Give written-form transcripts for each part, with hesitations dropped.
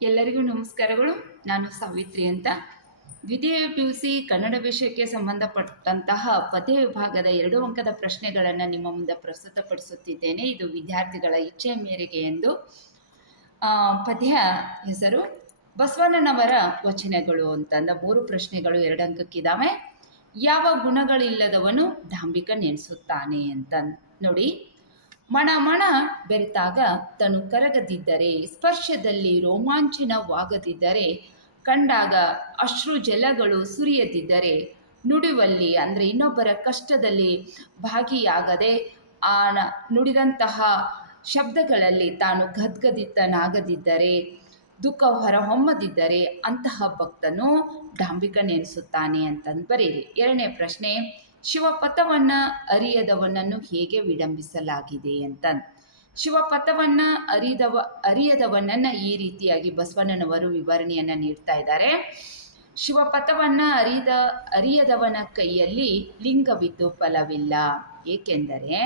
ಎಲ್ಲರಿಗೂ ನಮಸ್ಕಾರಗಳು. ನಾನು ಸಾವಿತ್ರಿ ಅಂತ. ದ್ವಿತೀಯ PUC ಕನ್ನಡ ವಿಷಯಕ್ಕೆ ಸಂಬಂಧಪಟ್ಟಂತಹ ಪದ್ಯ ವಿಭಾಗದ 2 ಅಂಕದ ಪ್ರಶ್ನೆಗಳನ್ನು ನಿಮ್ಮ ಮುಂದೆ ಪ್ರಸ್ತುತಪಡಿಸುತ್ತಿದ್ದೇನೆ. ಇದು ವಿದ್ಯಾರ್ಥಿಗಳ ಇಚ್ಛೆಯ ಮೇರೆಗೆ ಎಂದು. ಪದ್ಯ ಹೆಸರು ಬಸವಣ್ಣನವರ ವಚನಗಳು ಅಂತಂದ 3 ಪ್ರಶ್ನೆಗಳು 2 ಅಂಕಕ್ಕಿದ್ದಾವೆ. ಯಾವ ಗುಣಗಳಿಲ್ಲದವನು ಡಾಂಬಿಕ ನೆನೆಸುತ್ತಾನೆ ಅಂತ ನೋಡಿ. ಮಣ ಮಣ ಬೆರೆತಾಗ ತನು ಕರಗದಿದ್ದರೆ, ಸ್ಪರ್ಶದಲ್ಲಿ ರೋಮಾಂಚನವಾಗದಿದ್ದರೆ, ಕಂಡಾಗ ಅಶ್ರು ಜಲಗಳು ಸುರಿಯದಿದ್ದರೆ, ನುಡಿವಲ್ಲಿ ಅಂದರೆ ಇನ್ನೊಬ್ಬರ ಕಷ್ಟದಲ್ಲಿ ಭಾಗಿಯಾಗದೆ ಆ ನುಡಿದಂತಹ ಶಬ್ದಗಳಲ್ಲಿ ತಾನು ಗದ್ಗದಿತ್ತನಾಗದಿದ್ದರೆ, ದುಃಖ ಹೊರಹೊಮ್ಮದಿದ್ದರೆ ಅಂತಹ ಭಕ್ತನು ಡಾಂಬಿಕ ನೆನೆಸುತ್ತಾನೆ ಅಂತಂದು ಬರೀರಿ. 2ನೇ ಪ್ರಶ್ನೆ, ಶಿವಪಥವನ್ನು ಅರಿಯದವನನ್ನು ಹೇಗೆ ವಿಡಂಬಿಸಲಾಗಿದೆ ಅಂತ. ಶಿವಪಥವನ್ನು ಅರಿಯದವನನ್ನು ಈ ರೀತಿಯಾಗಿ ಬಸವಣ್ಣನವರು ವಿವರಣೆಯನ್ನು ನೀಡ್ತಾ ಇದ್ದಾರೆ. ಶಿವಪಥವನ್ನು ಅರಿಯದವನ ಕೈಯಲ್ಲಿ ಲಿಂಗವಿದ್ದು ಫಲವಿಲ್ಲ. ಏಕೆಂದರೆ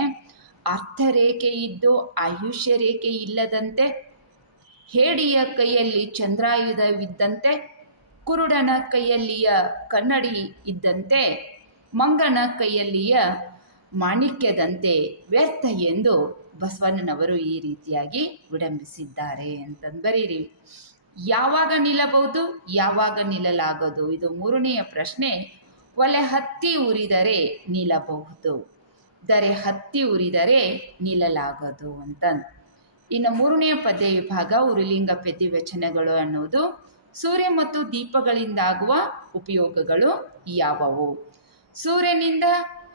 ಅರ್ಥರೇಖೆ ಇದ್ದು ಆಯುಷ್ಯ ರೇಖೆ ಇಲ್ಲದಂತೆ, ಹೇಡಿಯ ಕೈಯಲ್ಲಿ ಚಂದ್ರಾಯುಧವಿದ್ದಂತೆ, ಕುರುಡನ ಕೈಯಲ್ಲಿಯ ಕನ್ನಡಿ ಇದ್ದಂತೆ, ಮಂಗನ ಕೈಯಲ್ಲಿಯ ಮಾಣಿಕ್ಯದಂತೆ ವ್ಯರ್ಥ ಎಂದು ಬಸವಣ್ಣನವರು ಈ ರೀತಿಯಾಗಿ ವಿಡಂಬಿಸಿದ್ದಾರೆ ಅಂತಂದು ಬರೀರಿ. ಯಾವಾಗ ನಿಲ್ಲಬಹುದು, ಯಾವಾಗ ನಿಲ್ಲಲಾಗದು, ಇದು 3ನೆಯ ಪ್ರಶ್ನೆ. ಒಲೆ ಹತ್ತಿ ಉರಿದರೆ ನಿಲ್ಲಬಹುದು, ದರೆ ಹತ್ತಿ ಉರಿದರೆ ನಿಲ್ಲಲಾಗದು ಅಂತ. ಇನ್ನು 3ನೆಯ ಪದ್ಯ ವಿಭಾಗ ಉರುಲಿಂಗ ಪದ್ಯ ವಚನಗಳು ಅನ್ನೋದು ಸೂರ್ಯ ಮತ್ತು ದೀಪಗಳಿಂದಾಗುವ ಉಪಯೋಗಗಳು ಯಾವುವು? ಸೂರ್ಯನಿಂದ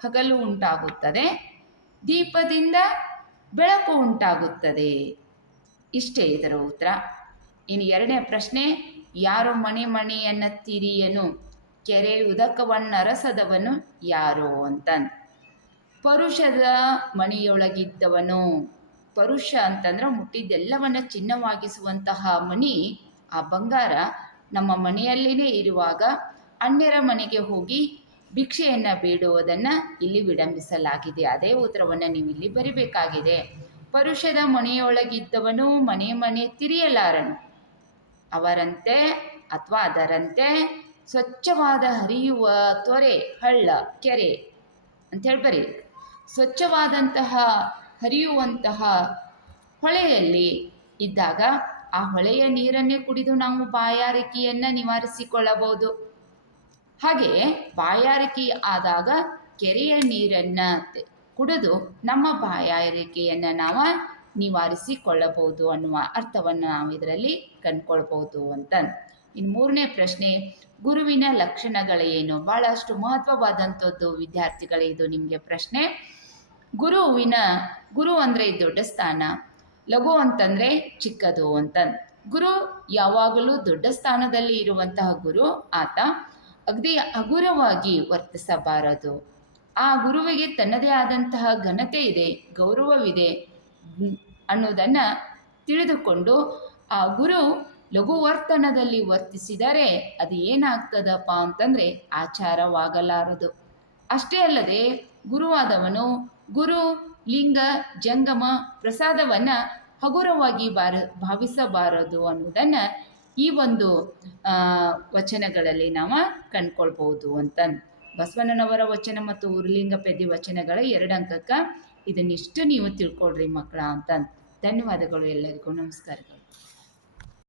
ಹಗಲು ಉಂಟಾಗುತ್ತದೆ, ದೀಪದಿಂದ ಬೆಳಕು ಉಂಟಾಗುತ್ತದೆ. ಇಷ್ಟೇ ಇದರ ಉತ್ತರ. ಇನ್ನು 2ನೇ ಪ್ರಶ್ನೆ, ಯಾರು ಮಣಿ ಮಣಿಯನ್ನು ತಿರಿಯನು, ಕೆರೆ ಉದಕವನ್ನರಸದವನು ಯಾರೋ ಅಂತ. ಪರುಷದ ಮಣಿಯೊಳಗಿದ್ದವನು. ಪರುಷ ಅಂತಂದ್ರೆ ಮುಟ್ಟಿದ್ದೆಲ್ಲವನ್ನು ಚಿನ್ನವಾಗಿಸುವಂತಹ ಮಣಿ, ಆ ಬಂಗಾರ ನಮ್ಮ ಮನೆಯಲ್ಲಿನೇ ಇರುವಾಗ ಅನ್ಯರ ಮನೆಗೆ ಹೋಗಿ ಭಿಕ್ಷೆಯನ್ನು ಬೇಡುವುದನ್ನು ಇಲ್ಲಿ ವಿಡಂಬಿಸಲಾಗಿದೆ. ಅದೇ ಉತ್ತರವನ್ನು ನೀವು ಇಲ್ಲಿ ಬರಿಬೇಕಾಗಿದೆ. ಪರುಷದ ಮನೆಯೊಳಗಿದ್ದವನು ಮನೆ ಮನೆ ತಿರಿಯಲಾರನು, ಅವರಂತೆ ಅಥವಾ ಅದರಂತೆ ಸ್ವಚ್ಛವಾದ ಹರಿಯುವ ತೊರೆ, ಹಳ್ಳ, ಕೆರೆ ಅಂಥೇಳಿ ಬರೀ. ಸ್ವಚ್ಛವಾದಂತಹ ಹರಿಯುವಂತಹ ಹೊಳೆಯಲ್ಲಿ ಇದ್ದಾಗ ಆ ಹೊಳೆಯ ನೀರನ್ನೇ ಕುಡಿದು ನಾವು ಬಾಯಾರಿಕೆಯನ್ನು ನಿವಾರಿಸಿಕೊಳ್ಳಬಹುದು. ಹಾಗೆ ಬಾಯಾರಿಕೆ ಆದಾಗ ಕೆರೆಯ ನೀರನ್ನು ಕುಡಿದು ನಮ್ಮ ಬಾಯಾರಿಕೆಯನ್ನು ನಾವು ನಿವಾರಿಸಿಕೊಳ್ಳಬಹುದು ಅನ್ನುವ ಅರ್ಥವನ್ನು ನಾವು ಇದರಲ್ಲಿ ಕಂಡುಕೊಳ್ಬೋದು ಅಂತ. ಇನ್ನು 3ನೇ ಪ್ರಶ್ನೆ, ಗುರುವಿನ ಲಕ್ಷಣಗಳೇನು? ಭಾಳಷ್ಟು ಮಹತ್ವವಾದಂಥದ್ದು ವಿದ್ಯಾರ್ಥಿಗಳೇ ಇದು ನಿಮಗೆ ಪ್ರಶ್ನೆ. ಗುರು ಅಂದರೆ ದೊಡ್ಡ ಸ್ಥಾನ, ಲಘು ಅಂತಂದರೆ ಚಿಕ್ಕದು ಅಂತ. ಗುರು ಯಾವಾಗಲೂ ದೊಡ್ಡ ಸ್ಥಾನದಲ್ಲಿ ಇರುವಂತಹ ಗುರು ಆತ ಅಗದಿ ಹಗುರವಾಗಿ ವರ್ತಿಸಬಾರದು. ಆ ಗುರುವಿಗೆ ತನ್ನದೇ ಆದಂತಹ ಘನತೆ ಇದೆ, ಗೌರವವಿದೆ ಅನ್ನೋದನ್ನು ತಿಳಿದುಕೊಂಡು ಆ ಗುರು ಲಘು ವರ್ತನದಲ್ಲಿ ವರ್ತಿಸಿದರೆ ಅದು ಏನಾಗ್ತದಪ್ಪ ಅಂತಂದರೆ ಆಚಾರವಾಗಲಾರದು. ಅಷ್ಟೇ ಅಲ್ಲದೆ ಗುರುವಾದವನು ಗುರು ಲಿಂಗ ಜಂಗಮ ಪ್ರಸಾದವನ್ನು ಹಗುರವಾಗಿ ಭಾವಿಸಬಾರದು ಅನ್ನೋದನ್ನು ಈ ಒಂದು ವಚನಗಳಲ್ಲಿ ನಾವು ಕಂಡುಕೊಳ್ಬೋದು ಅಂತ. ಬಸವಣ್ಣನವರ ವಚನ ಮತ್ತು ಉರುಲಿಂಗ ಪದ್ಯ ವಚನಗಳ 2 ಅಂಕಕ್ಕೆ ಇದನ್ನಿಷ್ಟು ನೀವು ತಿಳ್ಕೊಳ್ರಿ ಮಕ್ಕಳ ಅಂತ. ಧನ್ಯವಾದಗಳು ಎಲ್ಲರಿಗೂ. ನಮಸ್ಕಾರಗಳು.